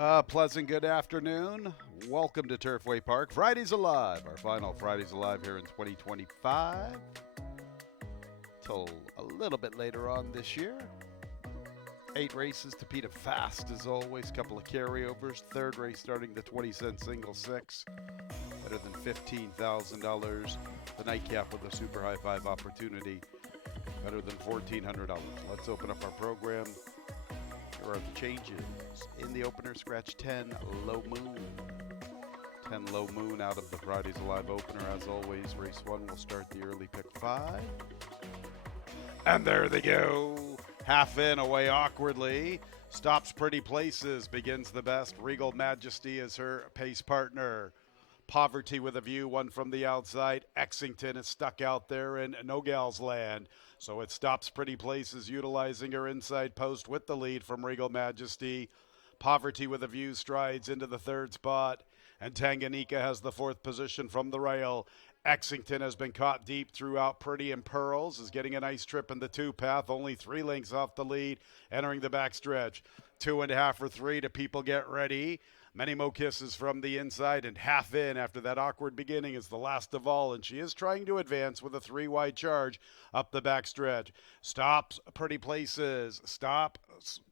Pleasant good afternoon. Welcome to Turfway Park. Fridays Alive, our final Fridays Alive here in 2025. Till a little bit later on this year. 8 races to Peter fast as always. Couple of carryovers. Third race starting the 20-cent single six. Better than $15,000. The nightcap with a super high five opportunity. Better than $1,400. Let's open up our program. Here are the changes. In the opener, scratch 10, low moon. 10 low moon out of the Fridays Alive opener. As always, race 1 will start the early pick 5. And there they go. Half in, away awkwardly. Stops Pretty Places, begins the best. Regal Majesty is her pace partner. Poverty with a View, one from the outside. Exington is stuck out there in No Gal's Land. So it stops Pretty Places, utilizing her inside post with the lead from Regal Majesty. Poverty with a View strides into the third spot. And Tanganyika has the fourth position from the rail. Exington has been caught deep throughout. Pretty and Pearls is getting a nice trip in the 2-path. Only 3 lengths off the lead, entering the backstretch. 2.5 or 3 to People Get Ready. Many Mo Kisses from the inside and half in after that awkward beginning is the last of all, and she is trying to advance with a 3-wide charge up the backstretch. Stops Pretty Places.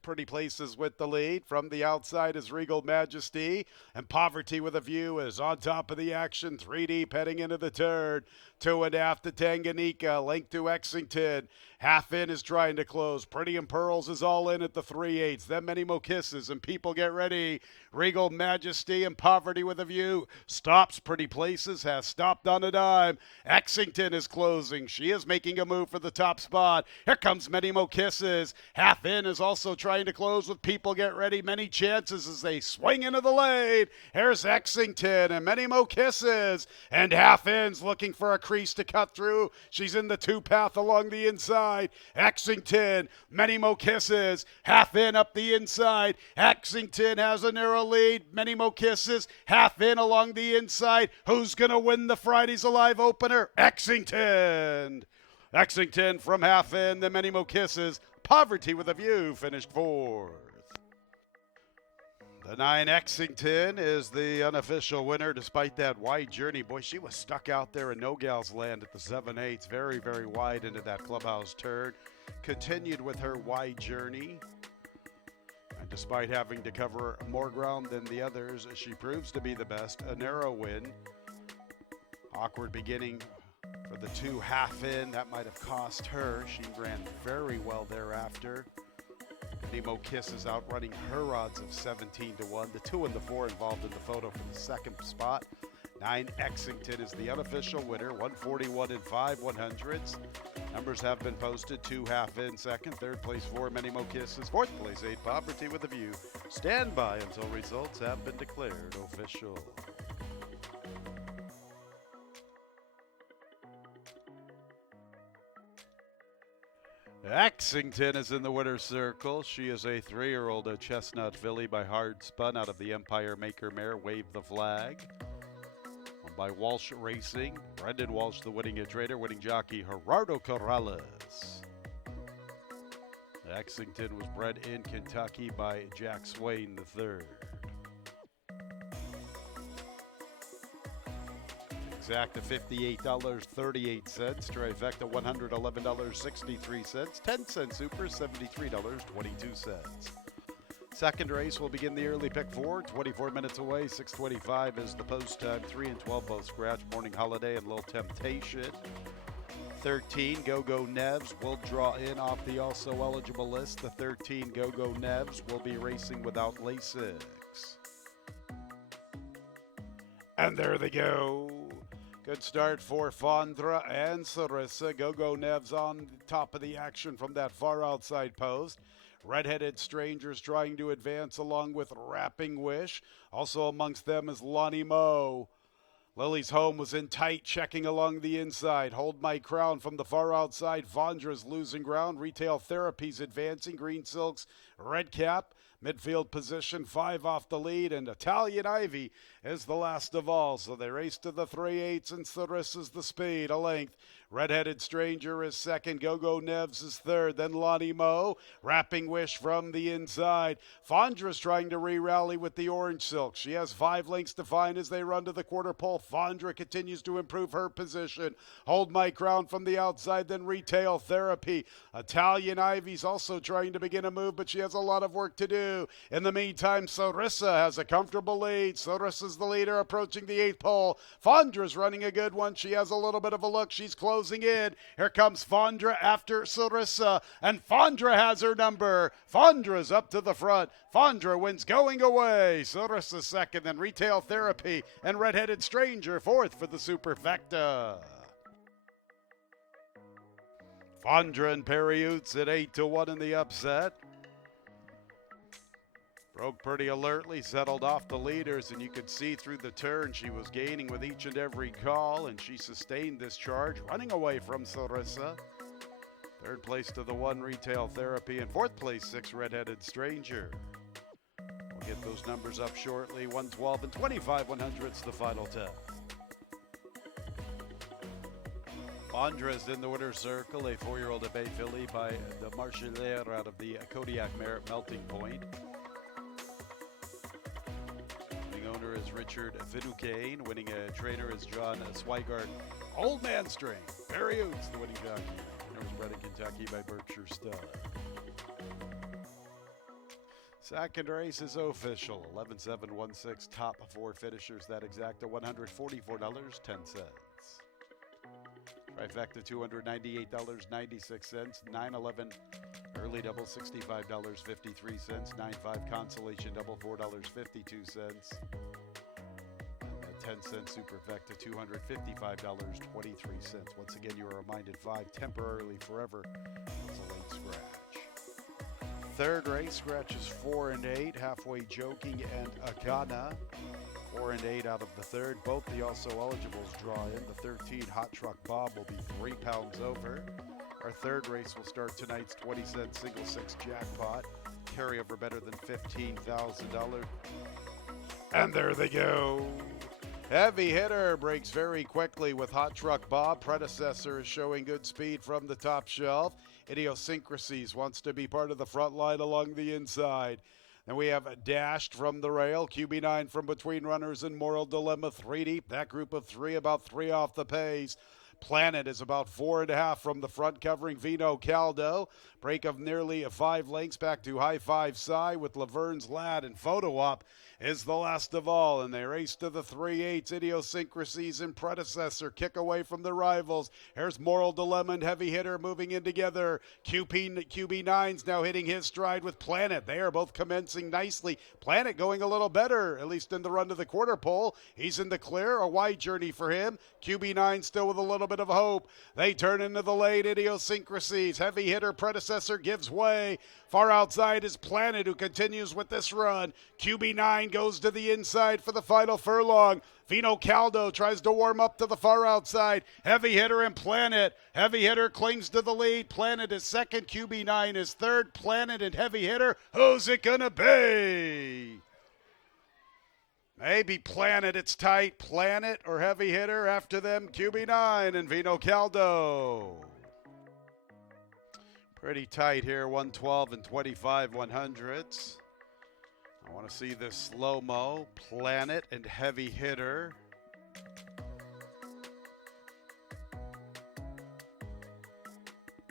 Pretty Places with the lead. From the outside is Regal Majesty, and Poverty with a View is on top of the action. 3 deep heading into the turn. 2.5 to Tanganyika. Length to Exington. Half in is trying to close. Pretty and Pearls is all in at the 3/8. Then Many Mo Kisses and People Get Ready. Regal Majesty and Poverty with a View. Stops Pretty Places, has stopped on a dime. Exington is closing. She is making a move for the top spot. Here comes Many Mo Kisses. Half in is also trying to close with People Get Ready. Many chances as they swing into the lane. Here's Exington and Many Mo Kisses. And half in's looking for a crease to cut through. She's in the 2-path along the inside. Exington, Many Mo Kisses. Half in up the inside. Exington has a narrow lead. Many Mo Kisses. Half in along the inside. Who's going to win the Fridays Alive opener? Exington. Exington from half in. The Many Mo Kisses. Poverty with a View finished 4th. The 9 Exington is the unofficial winner despite that wide journey. Boy, she was stuck out there in No Gal's Land at the 7/8. Very, very wide into that clubhouse turn. Continued with her wide journey. And despite having to cover more ground than the others, she proves to be the best. A narrow win. Awkward beginning for the 2 half in. That might have cost her. She ran very well thereafter. Many Mo Kisses outrunning her odds of 17-1. The 2 and the 4 involved in the photo for the second spot. 9 Exington is the unofficial winner. 141 and 5 100ths. Numbers have been posted. 2 half in second. Third place 4 Many Mo Kisses. Fourth place 8 Poverty with a View. Stand by until results have been declared official. Exington is in the winner's circle. She is a 3-year-old, a chestnut filly by Hard Spun out of the Empire Maker mare. Wave the Flag. Won by Walsh Racing. Brendan Walsh, the winning trader. Winning jockey Gerardo Corrales. Exington was bred in Kentucky by Jack Swain III. Exacta $58.38, trifecta $111.63, 10-cent super $73.22. Second race will begin the early pick 4, 24 minutes away, 6:25 is the post time, 3 and 12 both scratch, Morning Holiday and Little Temptation. 13 Go-Go Nevs will draw in off the also eligible list. The 13 Go-Go Nevs will be racing without Lasix. And there they go. Good start for Fondra and Sarissa. Go-Go Nevs on top of the action from that far outside post. Red-Headed Strangers trying to advance along with Rapping Wish. Also amongst them is Lonnie Moe. Lily's Home was in tight, checking along the inside. Hold My Crown from the far outside. Vondra's losing ground. Retail Therapies advancing. Green Silks, Red Cap. Midfield position, 5 off the lead, and Italian Ivy is the last of all. So they race to the 3/8, and Sarissa's the speed, a length. Redheaded Stranger is second. Go-Go Nevs is third. Then Lonnie Moe. Wrapping Wish from the inside. Fondra's trying to re-rally with the Orange Silk. She has 5 lengths to find as they run to the quarter pole. Fondra continues to improve her position. Hold My Crown from the outside. Then Retail Therapy. Italian Ivy's also trying to begin a move, but she has a lot of work to do. In the meantime, Sarissa has a comfortable lead. Sarissa's the leader approaching the 8th pole. Fondra's running a good one. She has a little bit of a look. She's closing in. Here comes Fondra after Sarissa, and Fondra has her number. Fondra's up to the front. Fondra wins going away. Sarissa second, then Retail Therapy and Redheaded Stranger fourth for the Superfecta. Fondra and Periutes at 8-1 in the upset. Broke pretty alertly, settled off the leaders, and you could see through the turn she was gaining with each and every call, and she sustained this charge, running away from Sarissa. Third place to the 1 Retail Therapy, and fourth place 6 Redheaded Stranger. We'll get those numbers up shortly. 112 and 25 100ths the final test. Fondra's in the winner's circle, a 4-year-old Bay filly by the Marchelier out of the Kodiak Melting Point. Owner is Richard Finucane. Winning a trainer is John Swigart. Old Man String. Barry Oots, the winning jockey. Winner was bred in Kentucky by Berkshire Stud. Second race is official. 11-7-1-6 top 4 finishers. That exacta $144.10. Trifecta $298.96. 9-11 early double $65.53. 9-5 consolation double $4.52. And a 10-cent superfecta $255.23. Once again, you are reminded 5 temporarily forever. It's a late scratch. Third race scratches 4 and 8. Halfway Joking and Akana. 4 and 8 out of the third. Both the also eligibles draw in. The 13 Hot Truck Bob will be 3 pounds over. Our third race will start tonight's 20-cent single 6 jackpot. Carryover better than $15,000. And there they go. Heavy Hitter breaks very quickly with Hot Truck Bob. Predecessor is showing good speed from the top shelf. Idiosyncrasies wants to be part of the front line along the inside. Then we have Dashed from the rail, QB9 from between runners and Moral Dilemma 3 deep. That group of 3 about 3 off the pace. Planet is about 4.5 from the front, covering Vino Caldo. Break of nearly 5 lengths back to High Five Psy with Laverne's Lad, and Photo Op is the last of all, and they race to the 3/8. Idiosyncrasies and Predecessor kick away from the rivals. Here's Moral Dilemma and Heavy Hitter moving in together. QB9's now hitting his stride with Planet. They are both commencing nicely. Planet going a little better, at least in the run to the quarter pole. He's in the clear, a wide journey for him. QB9 still with a little bit of hope. They turn into the late. Idiosyncrasies. Heavy Hitter Predecessor gives way. Far outside is Planet, who continues with this run. QB9 goes to the inside for the final furlong. Vino Caldo tries to warm up to the far outside. Heavy Hitter and Planet. Heavy Hitter clings to the lead. Planet is second. QB9 is third. Planet and Heavy Hitter. Who's it gonna be? Maybe Planet. It's tight. Planet or Heavy Hitter. After them, QB9 and Vino Caldo. Pretty tight here, 112 and 25 100ths. I want to see this slow-mo. Planet and Heavy Hitter.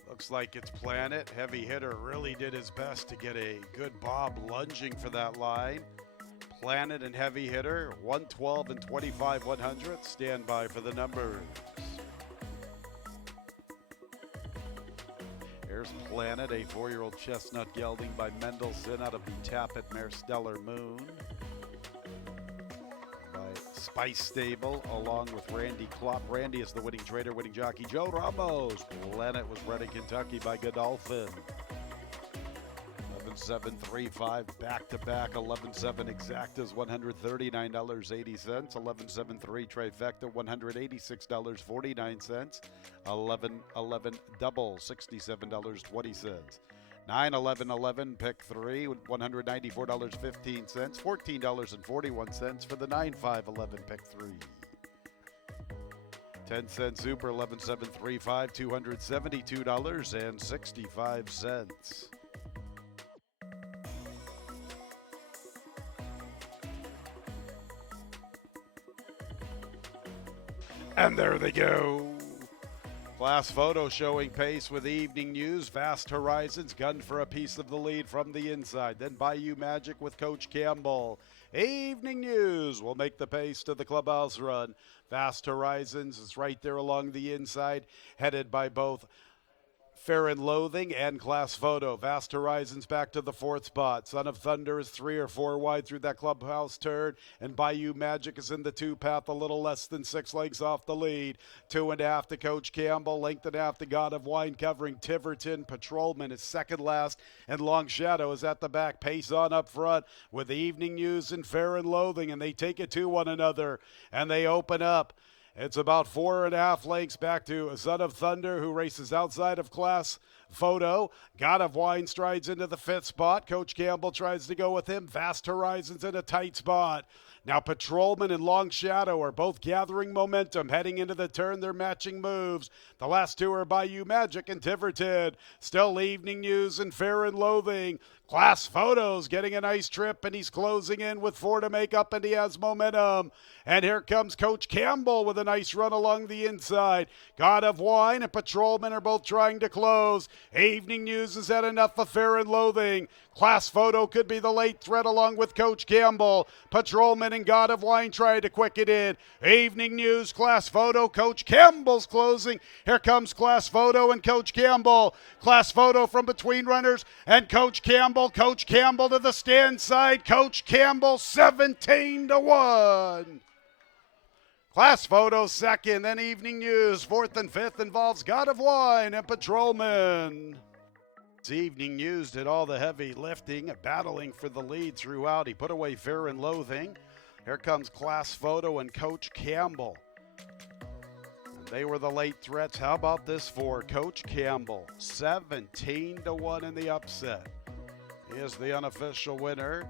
Looks like it's Planet. Heavy Hitter really did his best to get a good bob lunging for that line. Planet and Heavy Hitter, 112 and 25 100ths. Stand by for the numbers. Here's Planet, a 4-year-old chestnut gelding by Mendelssohn out of the Tappet mare Stellar Moon. By Spice Stable, along with Randy Klopp. Randy is the winning trader, winning jockey. Joe Ramos. Planet was bred in Kentucky by Godolphin. 11-7-3-5 back-to-back. 11-7 exactas, $139.80. 11-7-3 trifecta, $186.49. 11-11 double, $67.20. 9-11-11 pick 3, $194.15. $14.41 for the 9-5-11 pick 3. 10-cent super, 11,735, $272.65. And there they go. Class photo showing pace with evening news. Vast Horizons gunned for a piece of the lead from the inside. Then Bayou Magic with Coach Campbell. Evening news will make the pace to the clubhouse run. Vast Horizons is right there along the inside, headed by both Fair and Loathing and Class Photo. Vast Horizons back to the fourth spot. Son of Thunder is 3 or 4 wide through that clubhouse turn, and Bayou Magic is in the 2 path, a little less than 6 lengths off the lead. 2.5 to Coach Campbell, length and a half to God of Wine covering Tiverton. Patrolman is second last, and Long Shadow is at the back. Pace on up front with Evening News and Fair and Loathing, and they take it to one another, and they open up. It's about 4.5 lengths back to Son of Thunder, who races outside of Class Photo. God of Wine strides into the 5th spot. Coach Campbell tries to go with him. Vast Horizons in a tight spot. Now Patrolman and Long Shadow are both gathering momentum. Heading into the turn, they're matching moves. The last two are Bayou Magic and Tiverton. Still Evening News and Fair and Loathing. Class Photos getting a nice trip, and he's closing in with 4 to make up, and he has momentum. And here comes Coach Campbell with a nice run along the inside. God of Wine and Patrolman are both trying to close. Evening News has had enough of Fair and Loathing. Class Photo could be the late threat along with Coach Campbell. Patrolman and God of Wine trying to quick it in. Evening News, Class Photo, Coach Campbell's closing. Here comes Class Photo and Coach Campbell. Class Photo from between runners and Coach Campbell. Coach Campbell to the stand side. Coach Campbell 17-1. Class Photo second, then Evening News. 4th and 5th involves God of Wine and Patrolman. Evening News did all the heavy lifting, battling for the lead throughout. He put away Fear and Loathing. Here comes Class Photo and Coach Campbell. And they were the late threats. How about this for Coach Campbell? 17-1 in the upset. He is the unofficial winner.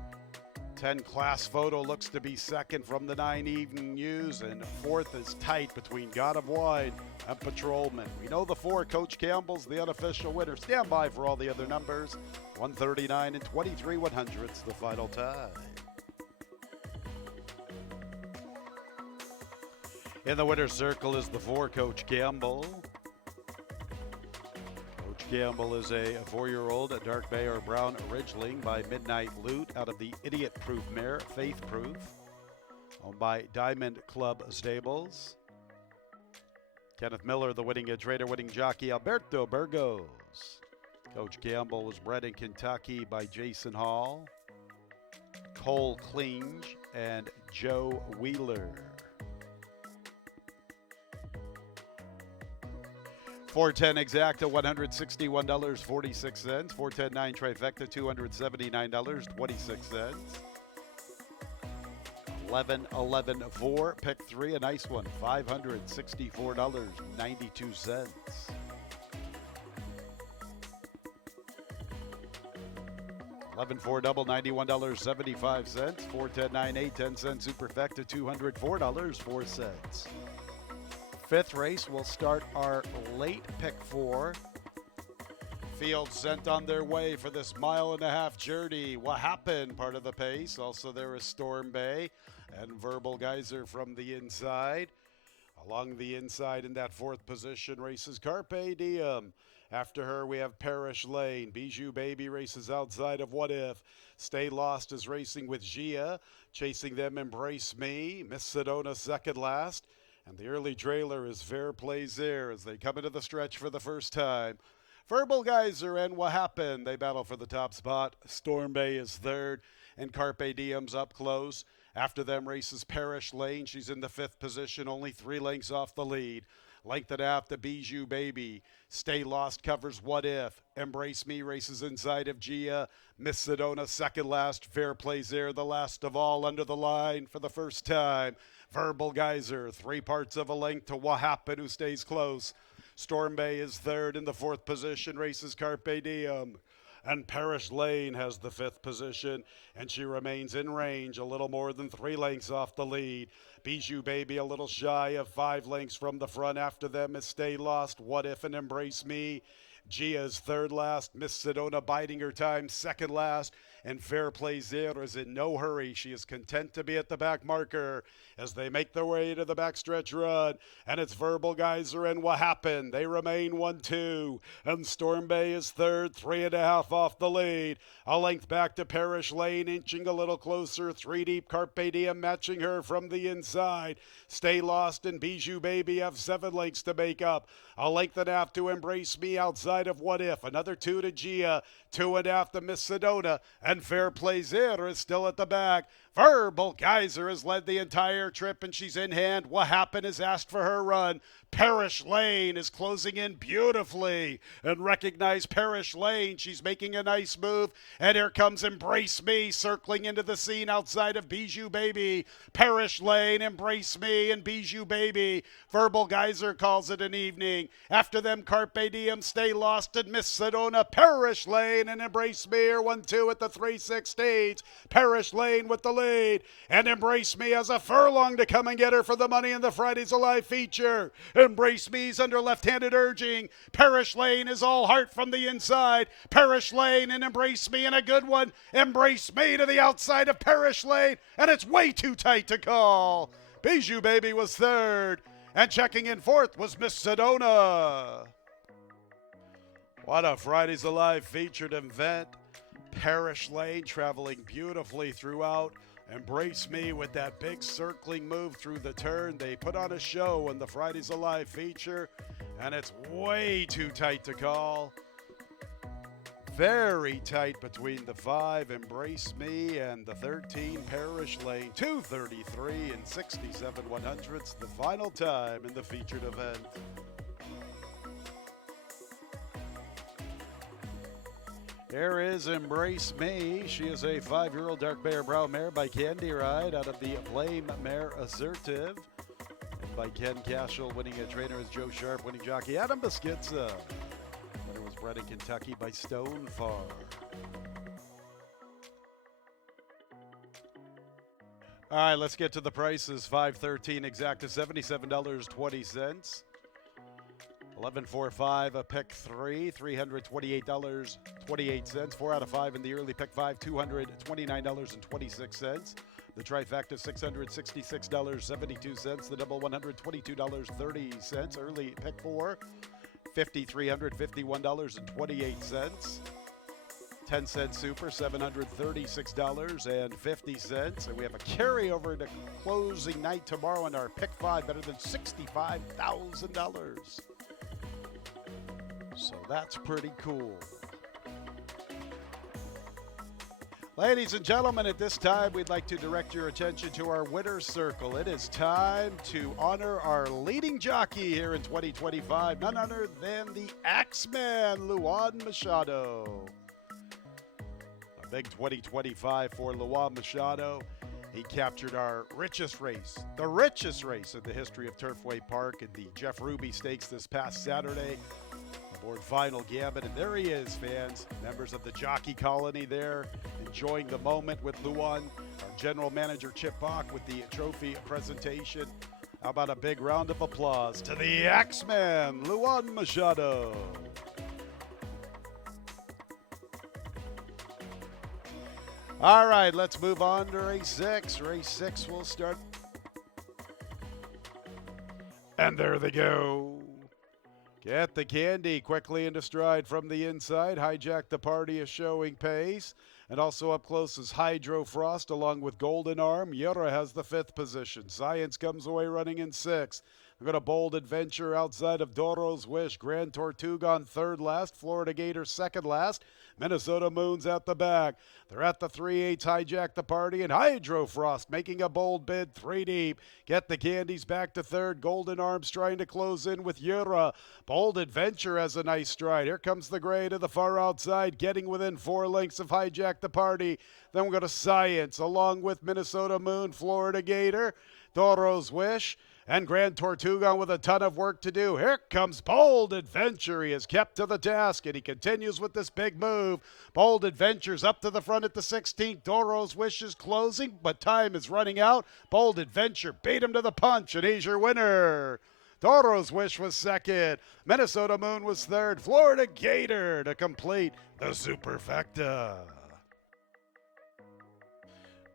10 Class Photo looks to be second from the 9 Evening News, and 4th is tight between God of Wine and Patrolman. We know the 4, Coach Campbell's the unofficial winner. Stand by for all the other numbers. 139 and 23/100ths the final time. In the winner's circle is the 4, Coach Campbell. Campbell is a 4-year-old, a dark bay or brown Ridgeling by Midnight Loot out of the Idiot Proof mare, Faith Proof, owned by Diamond Club Stables. Kenneth Miller, the winning trader, winning jockey, Alberto Burgos. Coach Campbell was bred in Kentucky by Jason Hall, Cole Klinge, and Joe Wheeler. 410 exacta, $161.46. 410-9 trifecta, $279.26. 11-11-4, pick 3, a nice one, $564.92. 11-4 double, $91.75. 410-9-8, 10-cent superfecta, $204.04. 5th race will start our late pick 4. Field sent on their way for this 1.5-mile journey. What happened? Part of the pace. Also there is Storm Bay and Verbal Geyser from the inside. Along the inside in that 4th position races Carpe Diem. After her we have Parish Lane. Bijou Baby races outside of What If. Stay Lost is racing with Gia. Chasing them Embrace Me. Miss Sedona second last. And the early trailer is Fair Plays There as they come into the stretch for the first time. Verbal Geyser and What Happened, they battle for the top spot. Storm Bay is third, and Carpe Diem's up close. After them races Parish Lane. She's in the 5th position, only 3 lengths off the lead. Length and a half to Bijou Baby. Stay Lost covers What If. Embrace Me races inside of Gia. Miss Sedona second last. Fair Plays There, the last of all, under the line for the first time. Verbal Geyser, 3 parts of a length to What Happened, who stays close. Storm Bay is third in the 4th position, races Carpe Diem. And Parish Lane has the 5th position, and she remains in range, a little more than 3 lengths off the lead. Bijou Baby a little shy of 5 lengths from the front. After them is Stay Lost, What If, and Embrace Me. Gia's 3rd last. Miss Sedona biding her time 2nd last. And Fair Play Zero is in no hurry. She is content to be at the back marker as they make their way to the backstretch run. And it's Verbal Geyser and What Happened. They remain 1-2. And Storm Bay is 3rd, 3.5 off the lead. A length back to Parish Lane, inching a little closer. 3 deep, Carpe Diem matching her from the inside. Stay Lost and Bijou Baby have 7 lengths to make up. A length and a half to Embrace Me outside of What If. Another 2 to Gia. 2.5 to Miss Sedona. And Fair Play Zero is still at the back. Verbal Geyser has led the entire trip, and she's in hand. What Happened is asked for her run. Parish Lane is closing in beautifully. And recognize Parish Lane. She's making a nice move. And here comes Embrace Me circling into the scene outside of Bijou Baby. Parish Lane, Embrace Me, and Bijou Baby. Verbal Geyser calls it an evening. After them, Carpe Diem, Stay Lost, and Miss Sedona. Parish Lane and Embrace Me are 1-2 at the 3-6 stage. Parish Lane with the lead. And Embrace Me has a furlong to come and get her for the money in the Fridays Alive feature. Embrace Me's under left-handed urging. Parish Lane is all heart from the inside. Parish Lane and Embrace Me, and a good one. Embrace Me to the outside of Parish Lane, and it's way too tight to call. Bijou Baby was 3rd, and checking in 4th was Miss Sedona. What a Fridays Alive featured event. Parish Lane traveling beautifully throughout. Embrace Me with that big circling move through the turn. They put on a show in the Fridays Alive feature, and it's way too tight to call. Very tight between the 5, Embrace Me, and the 13, Parish Lane. 2:33 and 67/100ths, the final time in the featured event. Here is Embrace Me. She is a 5-year-old dark bear brown mare by Candy Ride out of the Blame Mare Assertive. And by Ken Cashel, winning a trainer is Joe Sharp, winning jockey Adam Beschizza. Winner was bred in Kentucky by Stone Farm. All right, let's get to the prices. 513 exact to $77.20. 11.45 a pick 3, $328.28. 4 out of 5 in the early pick 5, $229.26. The trifecta $666.72. The double $122.30. Early pick 4, $5,351.28. 10-cent super, $736.50. And we have a carryover to closing night tomorrow on our pick 5, better than $65,000. So that's pretty cool. Ladies and gentlemen, at this time, we'd like to direct your attention to our winner's circle. It is time to honor our leading jockey here in 2025, none other than the Axeman, Luan Machado. A big 2025 for Luan Machado. He captured our richest race, the richest race in the history of Turfway Park in the Jeff Ruby Stakes this past Saturday. Aboard Final Gambit, and there he is, fans, members of the jockey colony there, enjoying the moment with Luan, our general manager Chip Bach with the trophy presentation. How about a big round of applause to the Axeman, Luan Machado. All right, let's move on to race 6. Race 6 will start. And there they go. Get the Candy quickly into stride from the inside. Hijack the Party is showing pace. And also up close is Hydro Frost along with Golden Arm. Yura has the 5th position. Science comes away running in 6th. We've got a Bold Adventure outside of Doro's Wish. Grand Tortuga on 3rd last. Florida Gator 2nd last. Minnesota Moon's at the back. They're at the 3/8. Hijack the Party and Hydro Frost making a bold bid 3 deep. Get the Candies back to 3rd. Golden Arms trying to close in with Yura. Bold Adventure has a nice stride. Here comes the gray to the far outside, getting within 4 lengths of Hijack the Party. Then we go to Science along with Minnesota Moon, Florida Gator, Doro's Wish. And Grand Tortuga with a ton of work to do. Here comes Bold Adventure. He is kept to the task, and he continues with this big move. Bold Adventure's up to the front at the 16th. Doro's Wish is closing, but time is running out. Bold Adventure beat him to the punch, and he's your winner. Doro's Wish was second. Minnesota Moon was third. Florida Gator to complete the superfecta.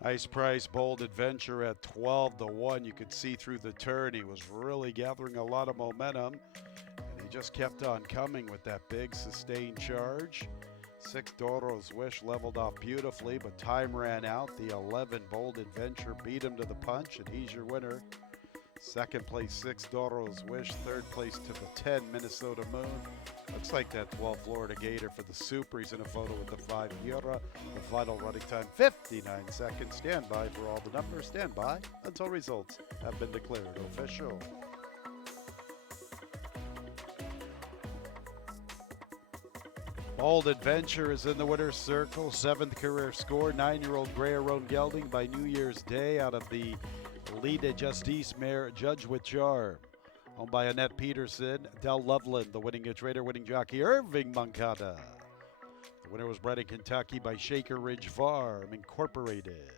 Nice price, Bold Adventure at 12-1. You could see through the turn. He was really gathering a lot of momentum. And he just kept on coming with that big sustained charge. 6 Doro's Wish leveled off beautifully, but time ran out. The 11 Bold Adventure beat him to the punch, and he's your winner. Second place, 6 Doro's Wish. Third place to the 10 Minnesota Moon. Looks like that 12 Florida Gator for the Super. He's in a photo with the 5 Euro. The final running time, 59 seconds. Stand by for all the numbers. Stand by until results have been declared official. Bold Adventure is in the winner's circle. 7th career score. 9-year-old Grey-Aron Gelding by New Year's Day out of the Lead de Justice mare Judge with Charm. Owned by Annette Peterson, Del Loveland, the winning trader, winning jockey Irving Moncada. The winner was bred in Kentucky by Shaker Ridge Farm Incorporated.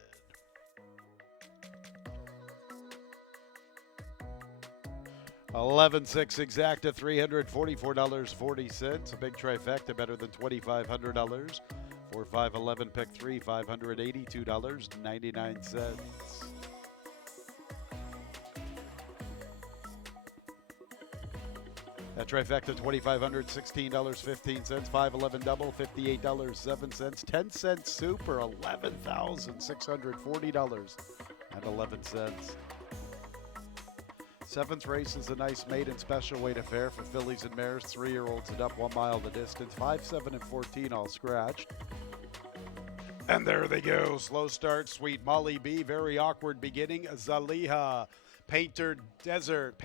$11.6 exacta, $344.40. A big trifecta, better than $2,500. 4, 5, 11, pick 3, $582.99. That trifecta, $2,500, $16.15, 511 double, $58.07, 10-cent super, $11,640.11. Seventh race is a nice maiden special weight affair for fillies and mares, 3-year-olds and up 1 mile the distance, 5, 7, and 14 all scratched. And there they go, slow start, Sweet Molly B, very awkward beginning, Zaliha. Painted Desert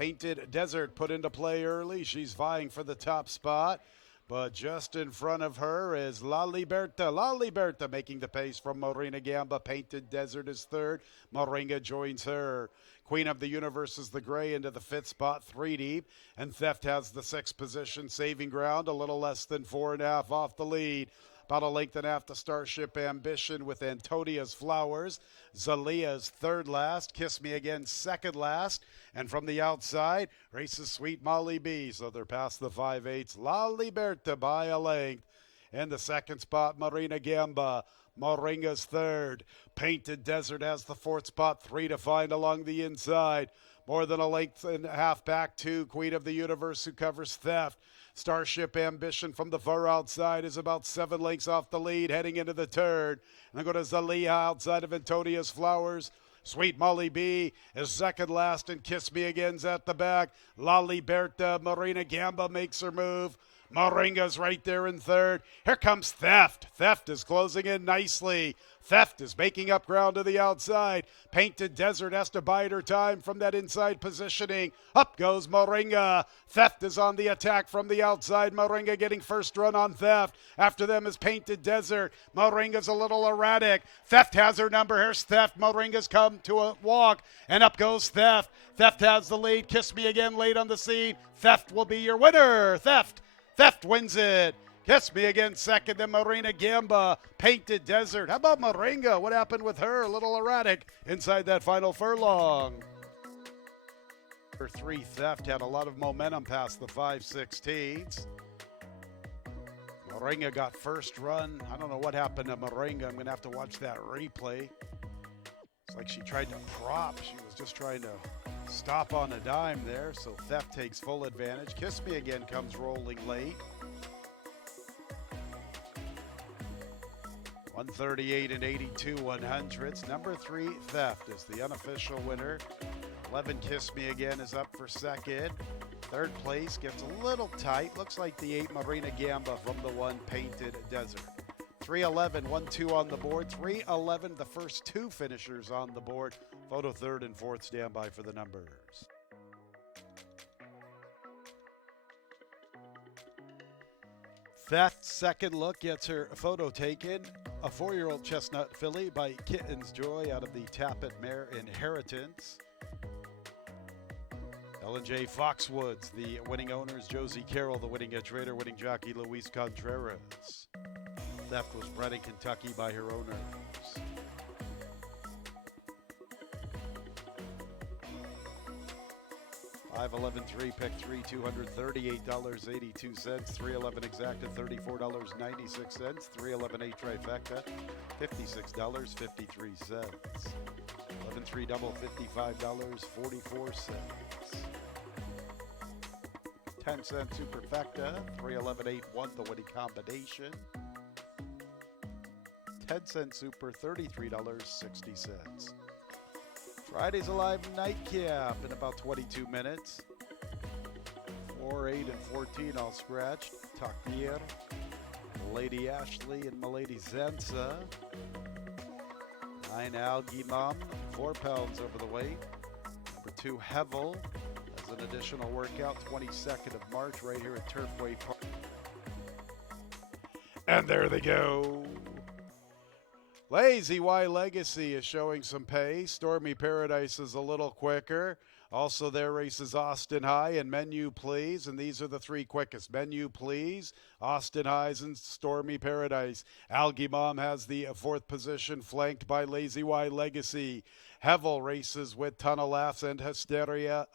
put into play early. She's vying for the top spot, but just in front of her is La Liberta. La Liberta making the pace from Morena Gamba. Painted Desert is third. Moringa joins her. Queen of the Universe is the gray into the 5th spot, 3 deep. And Theft has the 6th position, saving ground, a little less than 4.5 off the lead. About a length and a half to Starship Ambition with Antonia's Flowers. Zalia's third last. Kiss Me Again second last. And from the outside, races Sweet Molly B. So they're past the 5/8. La Liberta by a length. In the second spot, Marina Gamba. Moringa's third. Painted Desert has the 4th spot. 3 to find along the inside. More than a length and a half back to Queen of the Universe, who covers Theft. Starship Ambition from the far outside is about 7 lengths off the lead heading into the turn. And then go to Zalia outside of Antonia's Flowers. Sweet Molly B is second last, and Kiss Me Again's at the back. La Liberta, Marina Gamba makes her move. Moringa's right there in third. Here comes Theft. Theft is closing in nicely. Theft is making up ground to the outside. Painted Desert has to bide her time from that inside positioning. Up goes Moringa. Theft is on the attack from the outside. Moringa getting first run on Theft. After them is Painted Desert. Moringa's a little erratic. Theft has her number. Here's Theft. Moringa's come to a walk, and up goes Theft. Theft has the lead. Kiss Me Again late on the scene. Theft will be your winner. Theft wins it. Kiss Me Again second, then Marina Gamba. Painted Desert. How about Moringa? What happened with her? A little erratic inside that final furlong. Her 3 Theft had a lot of momentum past the 5/16s. Moringa got first run. I don't know what happened to Moringa. I'm going to have to watch that replay. It's like she tried to prop. She was just trying to stop on a dime there, so Theft takes full advantage. Kiss Me Again comes rolling late. 138 and 82 100ths. Number 3 Theft is the unofficial winner. 11 Kiss Me Again is up for second. Third place gets a little tight. Looks like the 8 Marina Gamba from the 1 Painted Desert. 311, 1-2 on the board. 311, the first 2 finishers on the board. Photo 3rd and 4th, stand by for the numbers. Theft second look gets her photo taken. A 4-year-old chestnut filly by Kitten's Joy out of the Tappet mare Inheritance. L&J Foxwoods, the winning owners, Josie Carroll, the winning edge raider, winning jockey, Luis Contreras. Theft was bred in Kentucky by her owners. $5.11 pick 3, $238.82. $3.11 exacted, $34.96. $3.11 trifecta, $56.53. 11-3 double, $55.44. 10-cent superfecta, 3-11-8-1 the winning combination. 10-cent super, $33.60. Friday's Alive nightcap in about 22 minutes. 4, 8, and 14 all scratched. Takdir, Lady Ashley, and Milady Zenza. 9 Algimam, 4 pounds over the weight. Number 2 Hevel as an additional workout, 22nd of March right here at Turfway Park. And there they go. Lazy Y Legacy is showing some pace. Stormy Paradise is a little quicker. Also there races Austin High and Menu Please, and these are the 3 quickest. Menu Please, Austin Highs, and Stormy Paradise. Algie Mom has the 4th position, flanked by Lazy Y Legacy. Hevel races with Ton of Laughs and Hysteria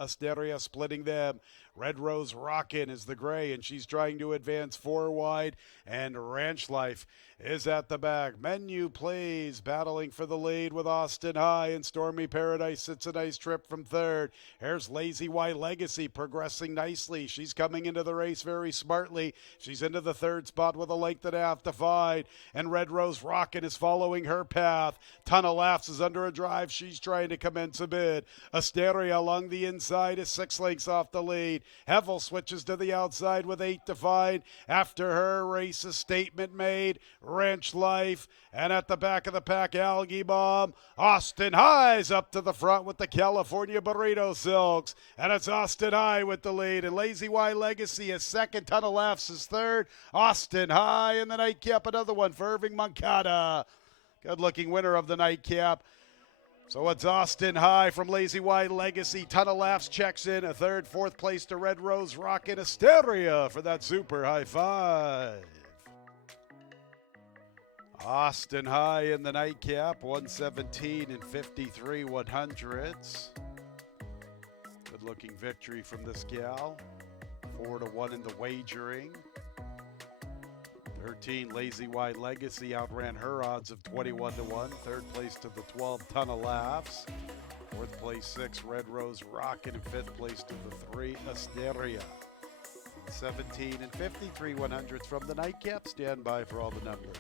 splitting them. Red Rose Rockin' is the gray, and she's trying to advance 4 wide, and Ranch Life is at the back. Menu Please battling for the lead with Austin High, and Stormy Paradise sits a nice trip from 3rd. Here's Lazy Y Legacy progressing nicely. She's coming into the race very smartly. She's into the 3rd spot with a length and a half to find, and Red Rose Rockin' is following her path. Ton of Laughs is under a drive. She's trying to commence a bid. Asteria along the inside is 6 lengths off the lead. Hevel switches to the outside with 8 to find. After her, race a statement made. Ranch Life, and at the back of the pack, Algie Bomb. Austin High's up to the front with the California Burrito Silks, and it's Austin High with the lead, and Lazy Y Legacy is 2nd, Ton of Laughs is 3rd, Austin High in the nightcap, another one for Irving Moncada. Good-looking winner of the nightcap. So it's Austin High from Lazy Y Legacy. Ton of Laughs checks in a 3rd, 4th place to Red Rose Rockin' Asteria for that super high 5. Austin High in the nightcap, 117 and 53 100ths. Good looking victory from this gal. 4-1 in the wagering. 13 Lazy Y Legacy outran her odds of 21-1. 3rd place to the 12 Ton of Laughs. 4th place 6 Red Rose Rockin', and 5th place to the 3 Asteria. 17 and 53 100ths from the nightcap. Stand by for all the numbers.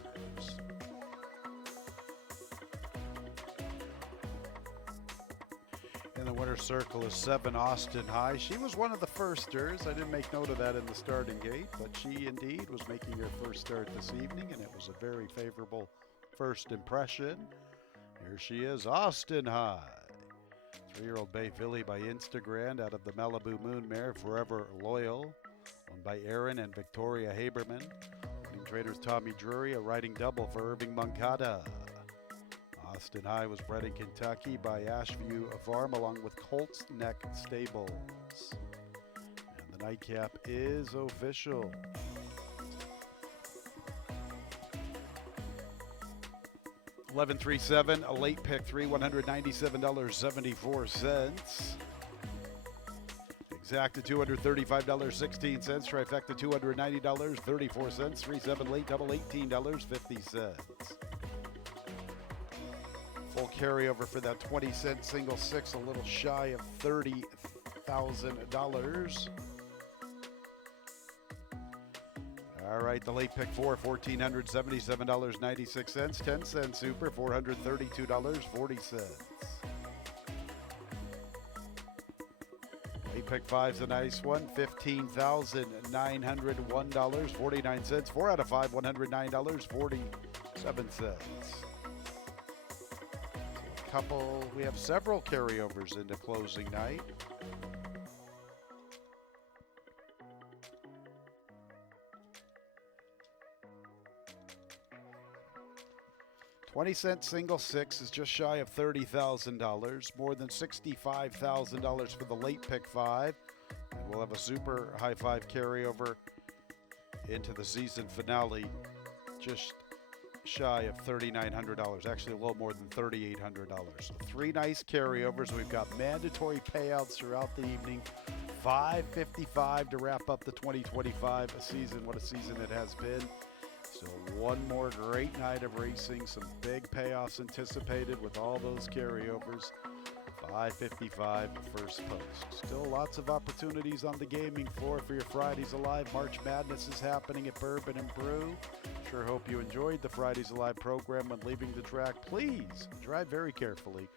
In the winner's circle is 7 Austin High. She was one of the firsters. I didn't make note of that in the starting gate, but she indeed was making her first start this evening, and it was a very favorable first impression. Here she is, Austin High. 3-year-old Bay Filly by Instagram out of the Malibu Moon Mare, Forever Loyal, owned by Aaron and Victoria Haberman. Winning trainers Tommy Drury, a riding double for Irving Moncada. Austin High was bred in Kentucky by Ashview Farm along with Colts Neck Stables. And the nightcap is official. $11.37, a late pick 3, $197.74. Exacta $235.16, trifecta $290.34, 3-7 late double $18.50. Full carryover for that 20-cent single 6, a little shy of $30,000. All right, the late pick 4, $1,477.96. 10-cent super, $432.40. Late pick 5's a nice one, $15,901.49. 4 out of 5, $109.47. We have several carryovers into closing night. 20-cent single six is just shy of $30,000. More than $65,000 for the late pick five. And we'll have a super high five carryover into the season finale, just shy of $3,900. Actually, a little more than $3,800. So three nice carryovers. We've got mandatory payouts throughout the evening. $555 to wrap up the 2025 season. What a season it has been. So one more great night of racing. Some big payoffs anticipated with all those carryovers. $555 first post. Still lots of opportunities on the gaming floor for your Fridays Alive. March Madness is happening at Bourbon and Brew. Sure hope you enjoyed the Fridays Alive program. When leaving the track, please drive very carefully.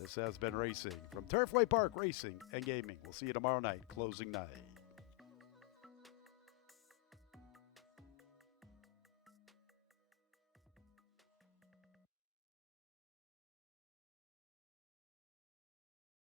This has been Racing from Turfway Park Racing and Gaming. We'll see you tomorrow night, closing night.